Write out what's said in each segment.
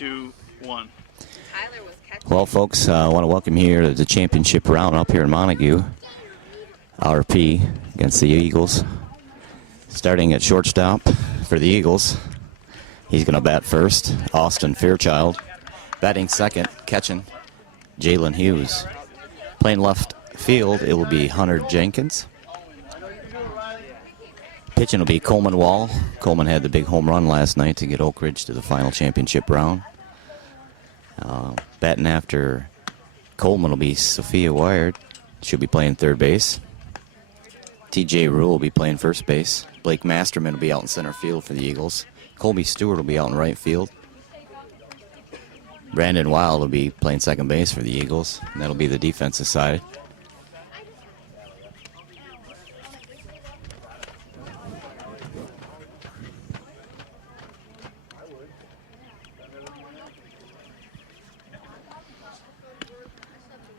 2, 1. Well, folks, I want to welcome you here to the championship round up here in Montague. RP against the Eagles. Starting at shortstop for the Eagles. He's going to bat first, Austin Fairchild. Batting second, catching, Jalen Hughes. Playing left field, it will be Hunter Jenkins. Pitching will be Coleman Wall. Coleman had the big home run last night to get Oak Ridge to the final championship round. Batting after Coleman will be Sophia Wired. She'll be playing third base. TJ Rule will be playing first base. Blake Masterman will be out in center field for the Eagles. Colby Stewart will be out in right field. Brandon Wild will be playing second base for the Eagles, and that'll be the defensive side.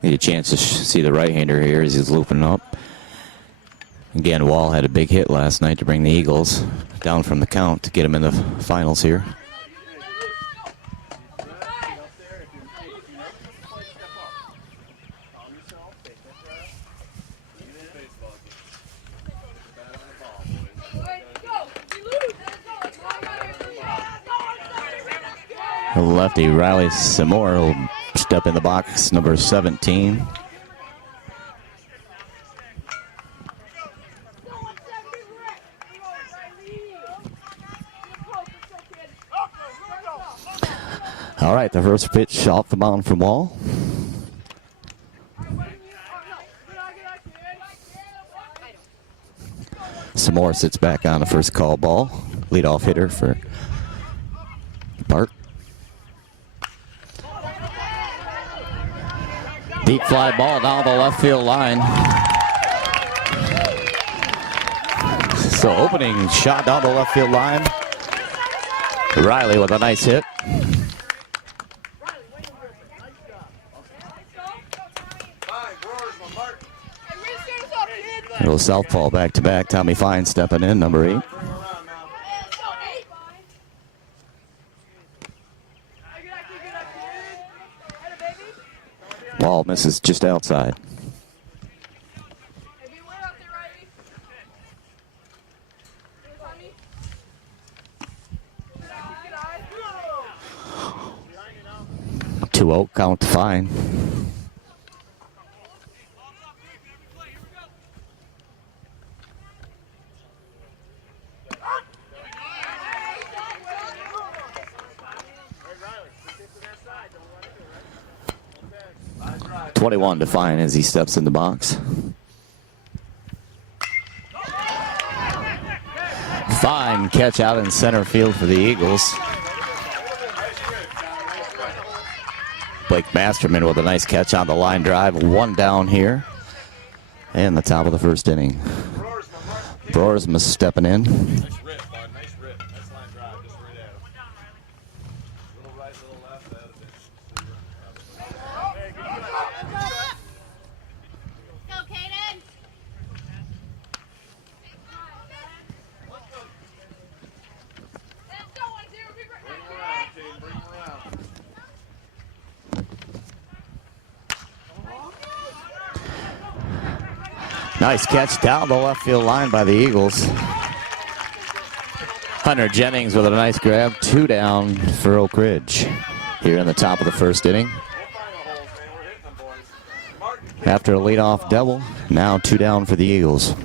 Need a chance to see the right-hander here as he's looping up. Again, Wall had a big hit last night to bring the Eagles down from the count to get them in the finals here. The lefty Riley Samora will step in the box, number 17. All right, the first pitch off the mound from Wall. Samora sits back on the first call ball. Leadoff hitter for Bart. Deep fly ball down the left field line. So opening shot down the left field line. Riley with a nice hit. Little southpaw back-to-back. Tommy Fine stepping in, number 8. Wall misses just outside. Two out, count to Fine. .21 to Fine as he steps in the box. Fine catch out in center field for the Eagles. Blake Masterman with a nice catch on the line drive. One down here. And the top of the first inning. Broersma stepping in. Nice rip, bud. Nice rip. Nice line drive. Just right at him. Little right, little left. That is it. Go, Kaden. Let's go, 1-0. Bring her around, Kaden. Bring her around. Nice catch down the left field line by the Eagles. Hunter Jennings with a nice grab. 2 down for Oak Ridge here in the top of the first inning. After a leadoff double, now 2 down for the Eagles.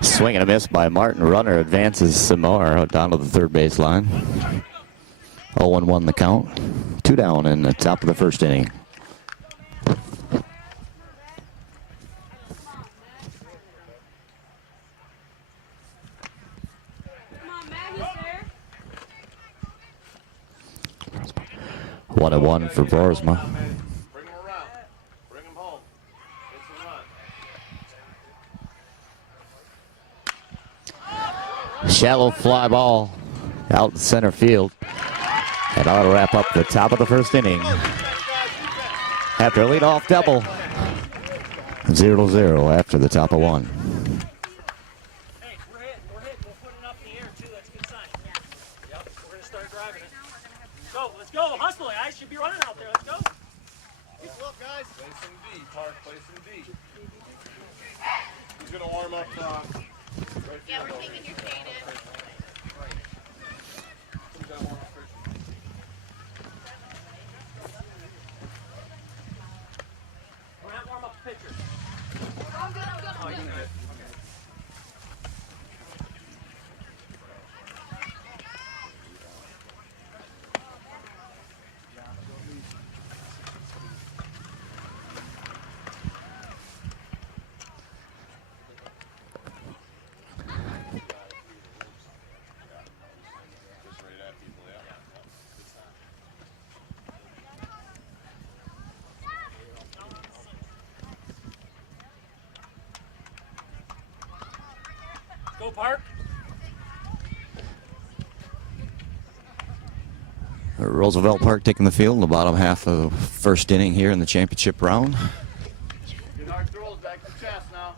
Swing and a miss by Martin. Runner advances Samar down to the third base line. 0-1 the count. 2 down in the top of the first inning. One and one for Broersma. Bring him around. Bring him home. Get some run. Shallow fly ball out in center field. And ought to wrap up the top of the first inning. After a leadoff double. 0-0 after the top of 1. driving it. Go, let's go. Hustle, guys. Should be running out there. Let's go. Keep up, guys. Play some D, Park. Play some D. He's gonna warm up. Right Yeah, we're taking your shade in. He's gonna warm up first. We're gonna warm up the pitcher. I'm good, I'm good, I'm good. Just right at people, yeah. Good sign. Go, Park. Roosevelt Park taking the field in the bottom half of the first inning here in the championship round. Get hard throws back to chest now.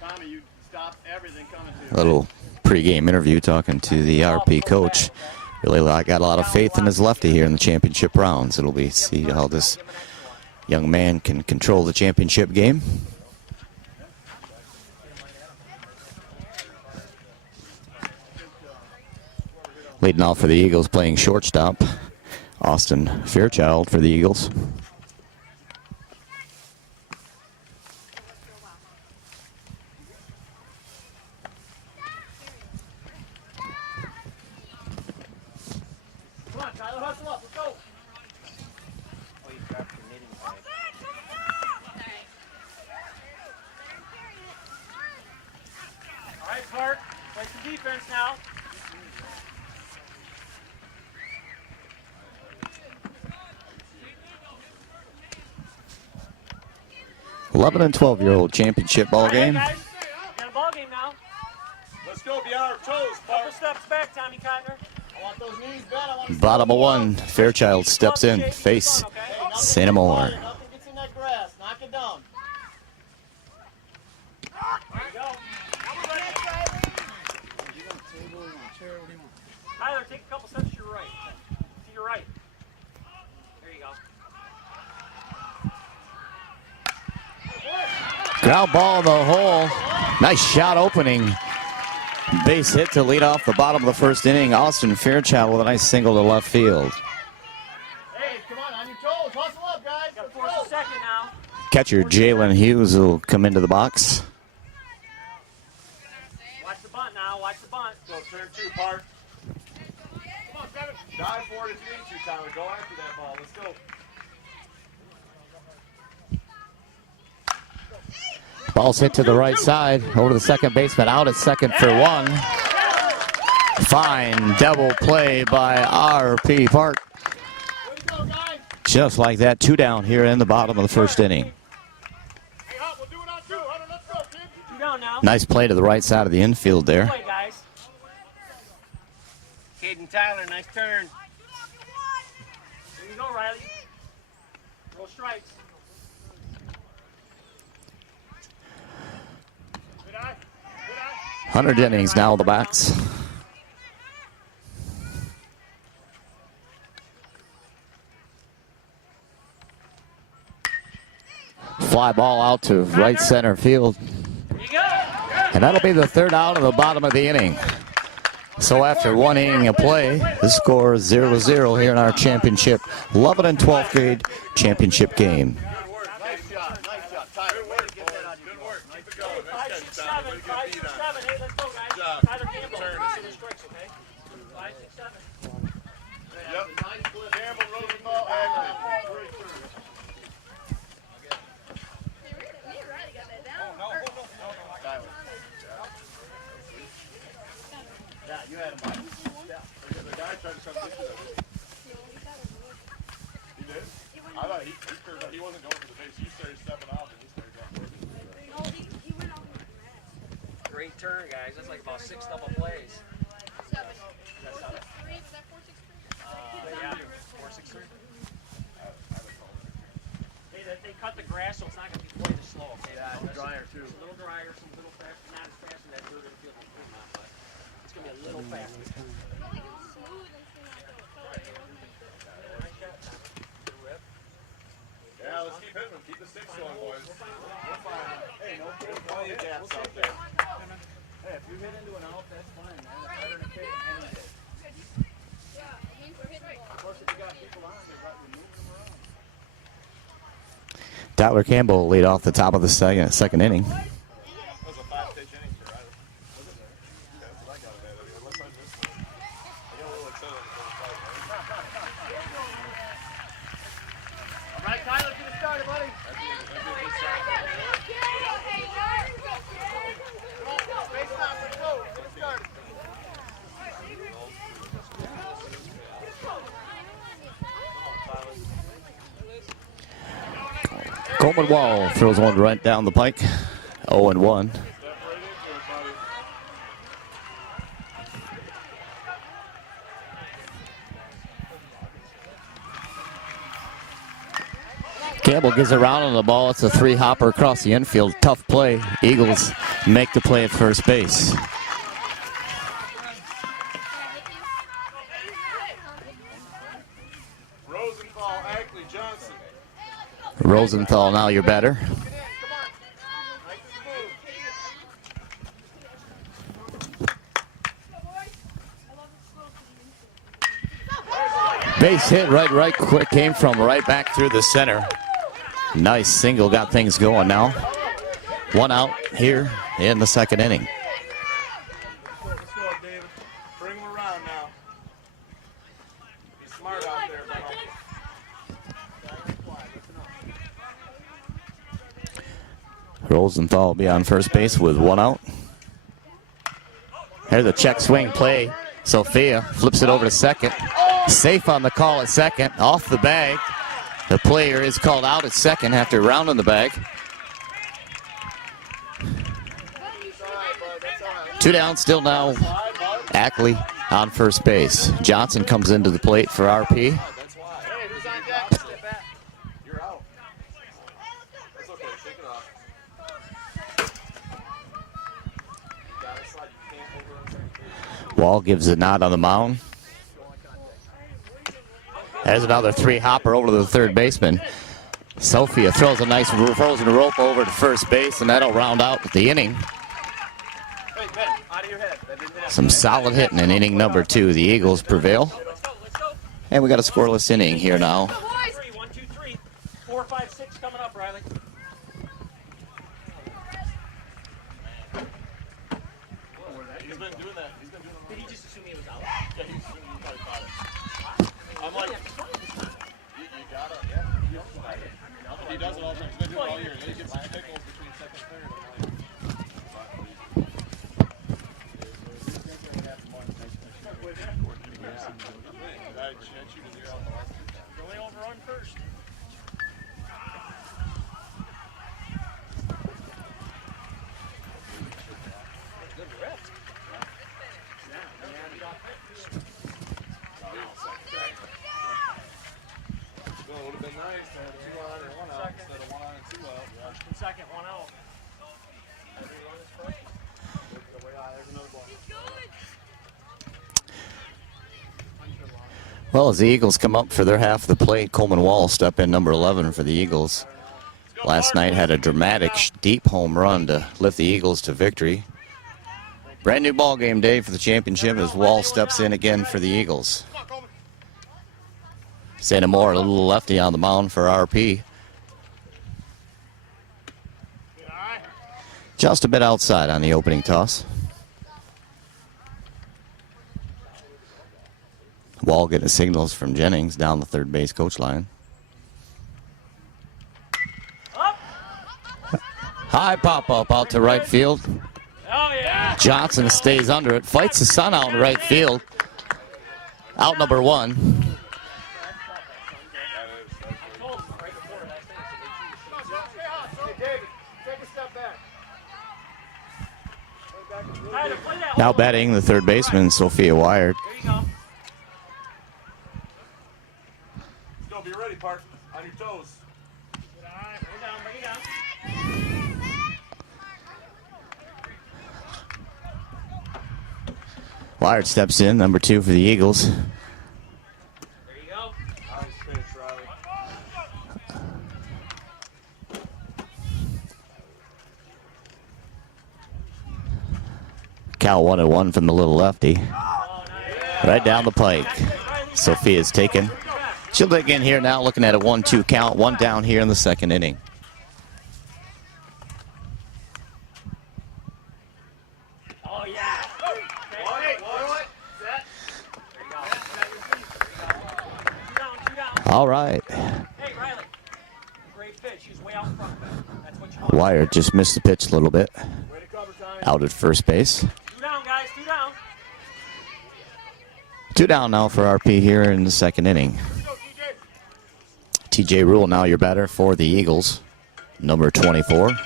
Tommy, you stop everything coming to you. A little pregame interview talking to the RP coach. Really got a lot of faith in his lefty here in the championship rounds. It'll be see how this young man can control the championship game. Leading off for the Eagles, playing shortstop, Austin Fairchild for the Eagles. Come on, Tyler. Hustle up. Let's go. All right, Park. Play some defense now. 11 and 12-year-old championship ball game. Guys, got a ball game now. Let's go, be on our toes, Couple Park. steps back, Tommy Cotner. I want those knees bent. I want to Bottom of one, Fairchild steps in, face Santa Moore. Nothing gets in that grass. Knock it down. There you go. Tyler, take a couple steps to your right. To your right. There you go. Ground ball in the hole. Nice shot opening. Base hit to lead off the bottom of the first inning. Austin Fairchild with a nice single to left field. Hey, come on your toes. Hustle up, guys. Got to force a second now. Catcher Jalen Hughes will come into the box. Watch the bunt now. Watch the bunt. So turn two, Park. Come on, Kevin. Dive for it if you need to, Tyler. Go after that ball. Let's go. Ball's hit to the right side. Over to the second baseman. Out at second for one. Fine double play by RP Park. Way to go, guys. Just like that, two down here in the bottom of the first inning. Hey, Hunt, we'll do it on two. Hunter, let's go, kid. 2 down now. Nice play to the right side of the infield there. Play, guys. Caden Tyler, nice turn. There you go, Riley. Roll strikes. Good eye. Good eye. 100 innings now in the backs. Fly ball out to right center field. There you go. And that'll be the third out of the bottom of the inning. So after one inning of play, the score is 0-0 here in our championship 11 and 12th grade championship game. Good work. Nice shot. Nice shot. Tyler, way to get that out of your Good work. Keep it going. 5, Nice 6, catch, 7. Tyler. Way to 5, get 6, beat 7. on. Hey, let's go, guys. Good job. Tyler Campbell. Turn. See the strikes, okay? 5, 6, 7. Yep. Campbell, Rosenthal, Agnew. Great turn. Riley got that down. Tyler. Yeah, you had him back. Yeah. The guy tried to come get you there. He did? I thought he wasn't going for the base. He started stepping off and he started going. He went over the grass. Great turn, guys. That's like about 6 double plays. 7. 463. Is that 463? Yeah. 4-6-3. Hey, they cut the grass, so it's not going to be quite as slow. Okay, Yeah, it's drier too. It's a little drier, some little faster, not as fast as that dirt in the field. be a little faster. Yeah, let's keep hitting them. Keep the sticks going, boys. We're fine. Hey, no plenty of gaps out there. Hey, if you hit into an out, that's fine, man. That's better than hitting any hit. Of course, if you got people on, you're moving them around. Tyler Campbell lead off the top of the second inning. That was a 5-pitch inning for Riley. Was it there? Yeah, that's what I got it at. Unless I missed it. I got a little excited on the first fight, right? All right, Tyler, get it started, buddy. That'd be a good sign. Space stop, let's go. Get it started. Coleman Wall throws one right down the pike. 0-1. Step right into it, buddy. Campbell gets around on the ball. It's a three-hopper across the infield. Tough play. Eagles make the play at first base. Rosenthal, Ackley, Johnson. Rosenthal, now you're better. Base hit right quick, came from right back through the center. Nice single, got things going now. One out here in the second inning. Let's go, David. Bring him around now. Be smart out there, bro. Rosenthal will be on first base with one out. Here's a check swing play. Sophia flips it over to second. Safe on the call at second. Off the bag. The player is called out at second after rounding the bag. Two down still now. Ackley on first base. Johnson comes into the plate for RP. That's why. Hey, who's on deck? Step back. You're out. That's okay. Shake it off. You got it, slide. You can't over. Wall gives a nod on the mound. There's another three-hopper over to the third baseman. Sophia throws a nice frozen rope over to first base, and that'll round out the inning. Hey, Ben, out of your head. That didn't happen. Some solid hitting in inning number 2. The Eagles prevail. Let's go. And we got a scoreless inning here now. 1, 2, 3. 4, 5, 6 coming up, Riley. He's been doing that. He's been doing Did he just assume he was out? Yeah, he's probably caught it. I'm like, you got it. Yeah. He does it all the time. He's been doing it all year. Then he gets some pickles between second and third. Only overrun first. Good rep. It would have been nice to have 2 on and 1 out instead of 1 on and 2 out. First and second, 1 out. There's another ball. Well, as the Eagles come up for their half of the plate, Coleman Wall step in number 11 for the Eagles. Last night had a dramatic deep home run to lift the Eagles to victory. Brand new ball game day for the championship as Wall steps in again for the Eagles. Santa Moore, a little lefty on the mound for RP. Just a bit outside on the opening toss. Wall getting signals from Jennings down the third base coach line. High pop-up out to right field. Oh, yeah. Johnson stays under it, fights the sun out in right field. Out number 1. Now batting the third baseman, Sophia Wired. There you go. Go, be ready, Park. On your toes. Bring it down. Wired steps in, number 2 for the Eagles. There you go. Nice pitch, Riley. Cal 1-1 from the little lefty. Right down the pike. Sophia's taken. She'll dig in here now, looking at a 1-2 count. 1 down here in the second inning. Oh, yeah. Set. There you go. Two down. All right. Hey, Riley. Great pitch. She's way out front. That's what you want. Wired just missed the pitch a little bit. Way to cover, Tommy. Out at first base. 2 down, guys. 2 down. 2 down now for RP here in the second inning. Go, TJ. TJ Rule now your batter for the Eagles. Number 24. There you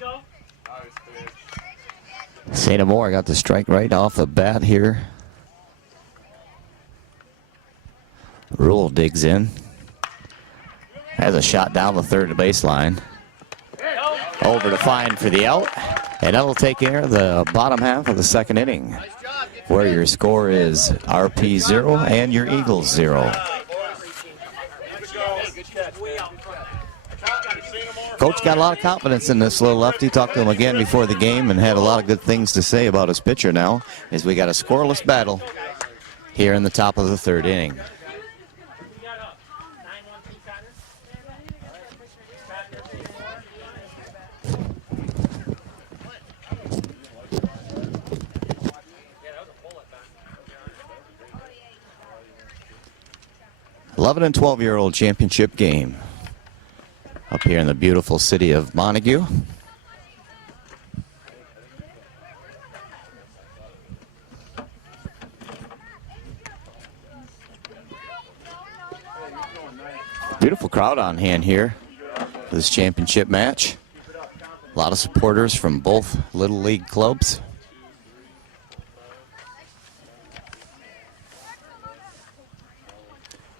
go. Nice pitch. St. Amour got the strike right off the bat here. Rule digs in. Has a shot down the third baseline. Over to find for the out. And that'll take care of the bottom half of the second inning, where your score is RP 0 and your Eagles 0. Coach got a lot of confidence in this little lefty. Talked to him again before the game and had a lot of good things to say about his pitcher now, as we got a scoreless battle here in the top of the third inning. We got up. 9-1 Connor. 11 and 12-year-old championship game up here in the beautiful city of Montague. Beautiful crowd on hand here for this championship match. A lot of supporters from both Little League clubs.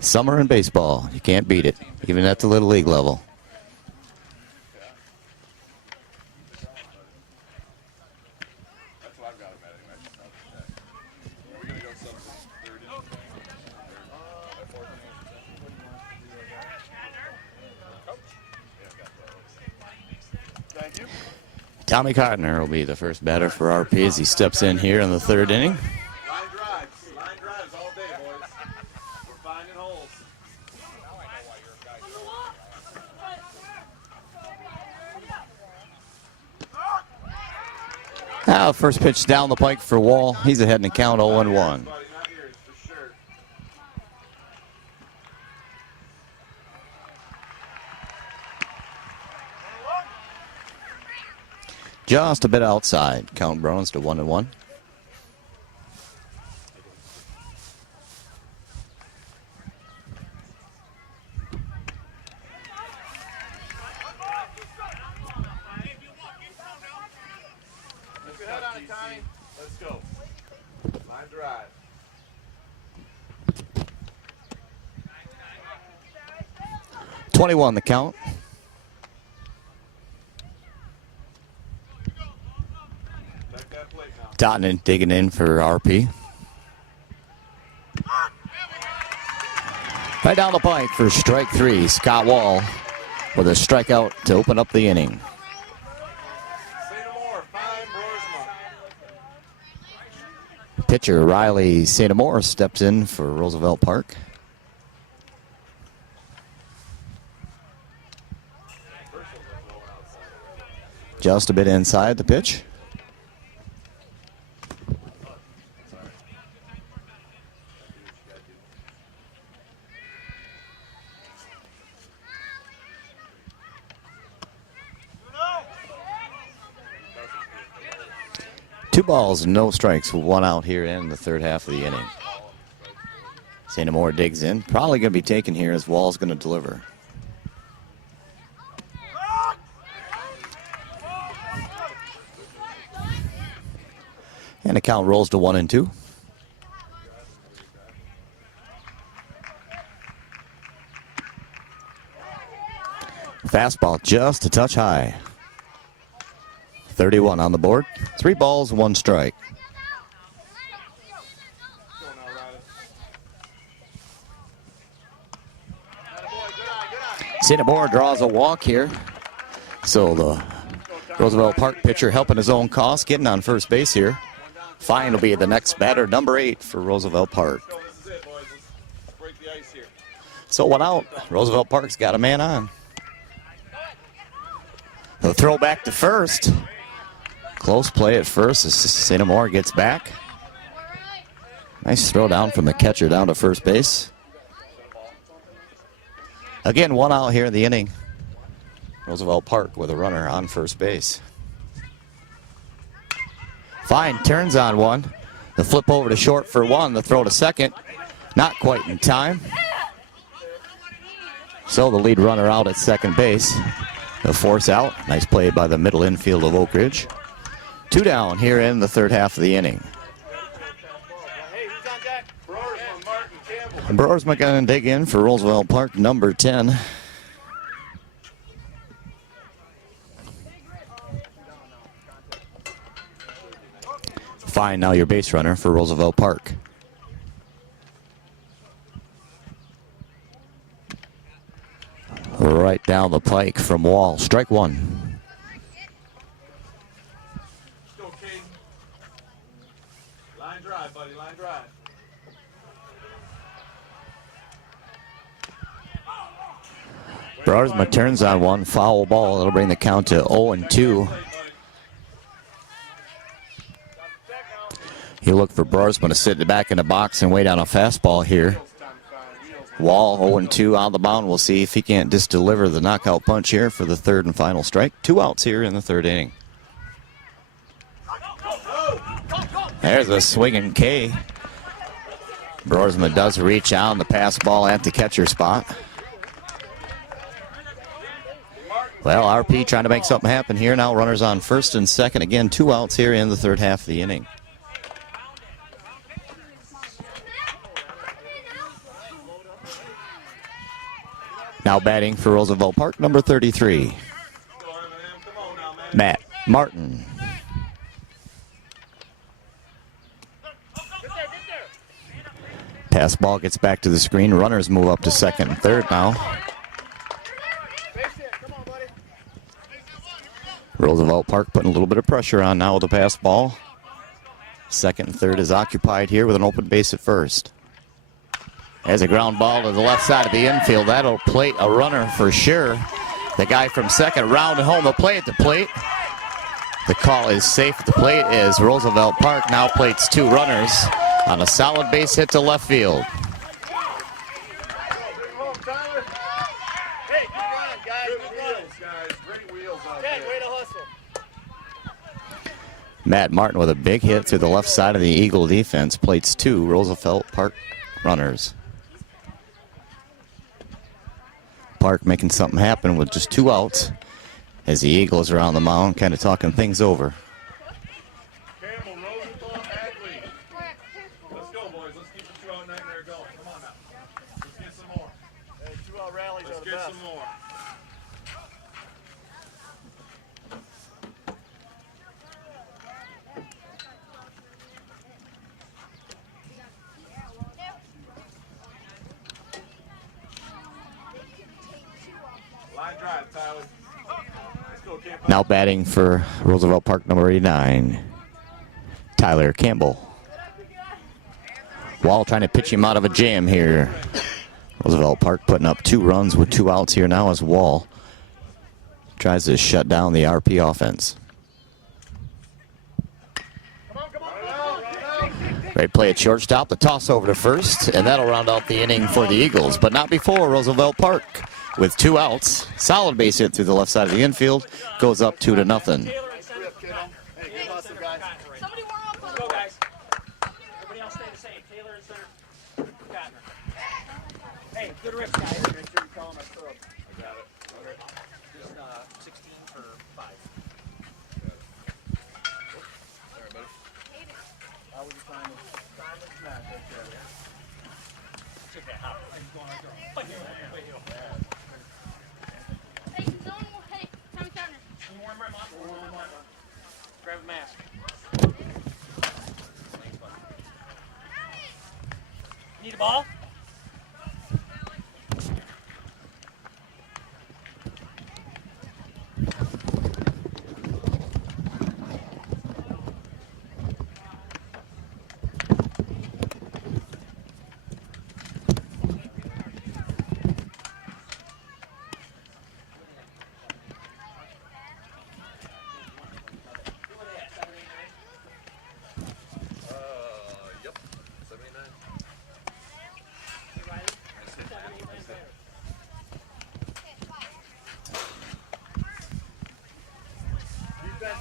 Summer in baseball, you can't beat it, even at the Little League level. That's what I've got him at anyway. Are we going to go sub third inning? Fourth inning? Thank you. Tommy Cotner will be the first batter for RP as he steps in here in the third inning. Line drives all day, boys. We're finding holes. Now, first pitch down the pike for Wall. He's ahead in the count 0-1. Buddy, not yours, for sure. Just a bit outside. Count Browns to 1-1. Let's head on it, Tommy. Let's go. Line drive. .21 the count. Back that plate now. Tottenham digging in for RP. Right down the pike for strike 3. Scott Wall with a strikeout to open up the inning. Say no more. Fine Broersma. Pitcher Riley St. Amour steps in for Roosevelt Park. Just a bit inside the pitch. Two balls, no strikes, 1 out here in the third half of the inning. St. Amour digs in. Probably going to be taken here as Wall's going to deliver. And the count rolls to 1-2. Fastball just a touch high. 31 on the board. 3 balls, 1 strike. Cinnamore draws a walk here. So the Roosevelt Park pitcher helping his own cause, getting on first base here. Fine will be the next batter, number 8 for Roosevelt Park. This is it, boys. Let's break the ice here. So 1 out. Roosevelt Park's got a man on. The throw back to first. Close play at first as Cinnamore gets back. Nice throw down from the catcher down to first base. Again, 1 out here in the inning. Roosevelt Park with a runner on first base. Fine turns on one. The flip over to short for 1. The throw to second. Not quite in time. So the lead runner out at second base. The force out. Nice play by the middle infield of Oak Ridge. 2 down here in the third half of the inning. And Broersma going to dig in for Roosevelt Park, number 10. Fine, now your base runner for Roosevelt Park. Right down the pike from Wall. Strike 1. Go, King. Line drive, buddy. Line drive. Broersma turns on one. Foul ball. It'll bring the count to 0-2. You look for Broersma to sit back in the box and wait on a fastball here. Wall 0-2 on the mound. We'll see if he can't just deliver the knockout punch here for the third and final strike. 2 outs here in the third inning. There's a swinging K. Broersma does reach on the pass ball at the catcher spot. Well, RP trying to make something happen here. Now runners on first and second. Again, 2 outs here in the third half of the inning. Now batting for Roosevelt Park, number 33. Matt Martin. Pass ball gets back to the screen. Runners move up to second and third now. Roosevelt Park putting a little bit of pressure on now with the pass ball. Second and third is occupied here with an open base at first. There's a ground ball to the left side of the infield. That'll plate a runner for sure. The guy from second round home. The play at the plate. The call is safe at the plate as Roosevelt Park now plates 2 runners on a solid base hit to left field. Matt Martin with a big hit through the left side of the Eagle defense. Plates 2 Roosevelt Park runners. Park making something happen with just 2 outs as the Eagles are on the mound, kind of talking things over. Campbell, Rosenthal, Hagley. Let's go, boys. Let's keep the 2-out nightmare going. Come on now. Let's get some more. Hey, 2-out rallies Let's are the get best. some more. Line drive, Tyler. Let's go, Campbell. Now batting for Roosevelt Park, number 89, Tyler Campbell. Wall trying to pitch him out of a jam here. Roosevelt Park putting up 2 runs with 2 outs here now as Wall tries to shut down the RP offense. Great play at shortstop, the toss over to first, and that'll round out the inning for the Eagles, but not before Roosevelt Park. With 2 outs, solid base hit through the left side of the infield, goes up 2-0. Hey, good hustle, guys. Somebody more up on Go, guys. Everybody else stay the same. Taylor and center. Cotner. Hey, good rip, guys. Make sure you call him a throw. I got it. Just 16 for 5. All right, buddy. How would you find it? Find it, smash right there. Check that out. I'm going right there. Hey, no more. Hey, Tommy Turner. One more. Grab a mask. Need a ball?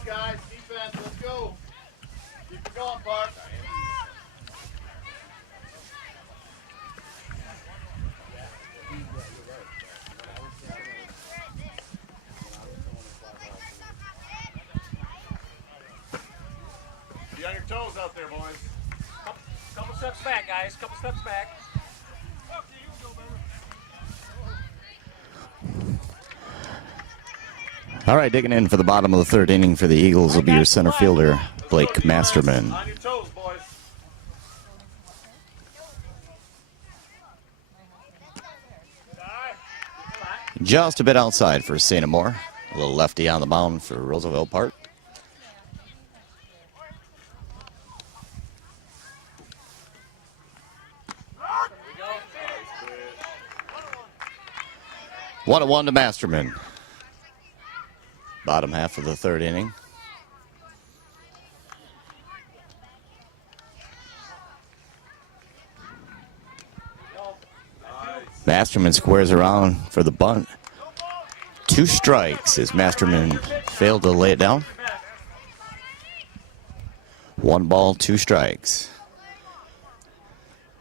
guys. Defense. Let's go. Keep it going, Park. Be on your toes out there, boys. Couple steps back, guys. Couple steps back. All right, digging in for the bottom of the third inning for the Eagles will be your center fielder, Blake Masterman. On your toes, boys. Just a bit outside for St. Amour. A little lefty on the mound for Roosevelt Park. One at one to Masterman. Bottom half of the third inning. Masterman squares around for the bunt. 2 strikes as Masterman failed to lay it down. 1 ball, 2 strikes.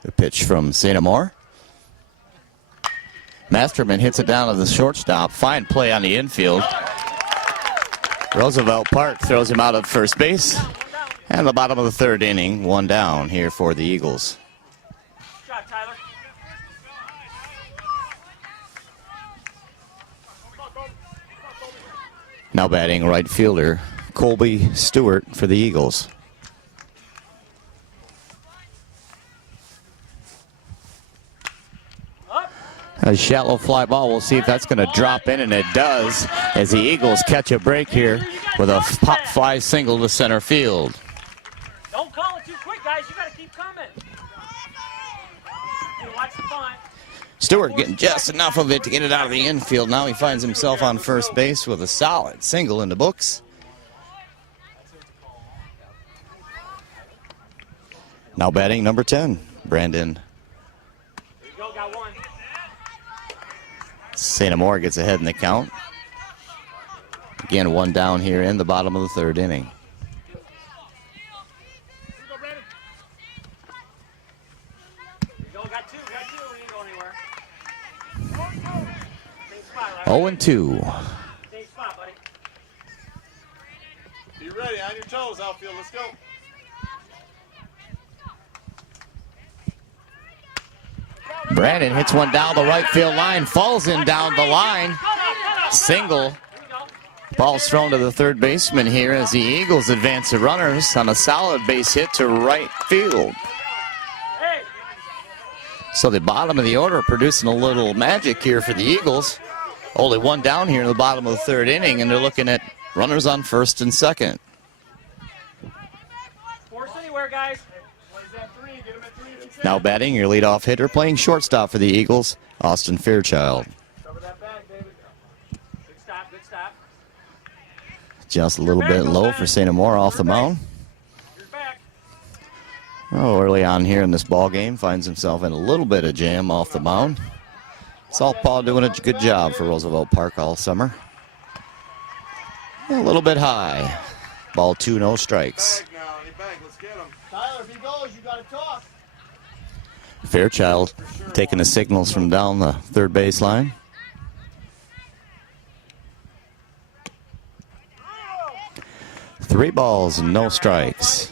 The pitch from St. Amour. Masterman hits it down to the shortstop. Fine play on the infield. Roosevelt Park throws him out at first base. And the bottom of the third inning, 1 down here for the Eagles. Shot, Tyler. Now batting right fielder, Colby Stewart for the Eagles. A shallow fly ball. We'll see if that's going to drop in, and it does, as the Eagles catch a break here with a pop fly single to center field. Don't call it too quick, guys. You got to keep coming. You watch the bunt. Stewart getting just enough of it to get it out of the infield. Now he finds himself on first base with a solid single in the books. Now batting number 10, Brandon. There you go, got one. St. Amour gets ahead in the count. Again, 1 down here in the bottom of the third inning. There you go, got two. We ain't going anywhere. Same spot, right? 0-2. Same spot, buddy. Be ready. On your toes, outfield. Let's go. Brandon hits one down the right field line, falls in down the line. Single. Ball's thrown to the third baseman here as the Eagles advance the runners on a solid base hit to right field. So the bottom of the order producing a little magic here for the Eagles. Only 1 down here in the bottom of the third inning, and they're looking at runners on first and second. Force anywhere, guys. Now batting your leadoff hitter, playing shortstop for the Eagles, Austin Fairchild. Cover that back, David. Good stop, good stop. Just a little bit low for St. Amour off the mound. You're back. Oh, early on here in this ball game, finds himself in a little bit of jam off the mound. Southpaw doing a good job for Roosevelt Park all summer. A little bit high. Ball 2, no strikes. Bag now. Any bag. Let's get him. Tyler, if he goes, you got to toss. Fairchild taking the signals from down the third base line. Three balls and no strikes.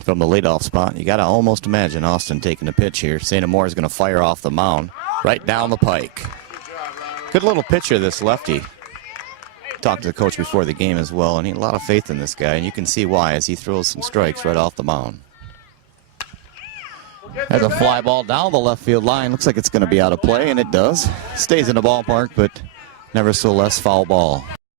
From the leadoff spot, you got to almost imagine Austin taking the pitch here. St. Amour is going to fire off the mound right down the pike. Good little pitcher, this lefty. Talked to the coach before the game as well, and he had a lot of faith in this guy, and you can see why as he throws some strikes right off the mound. Has a fly ball down the left field line. Looks like it's going to be out of play, and it does. Stays in the ballpark, but nevertheless foul ball.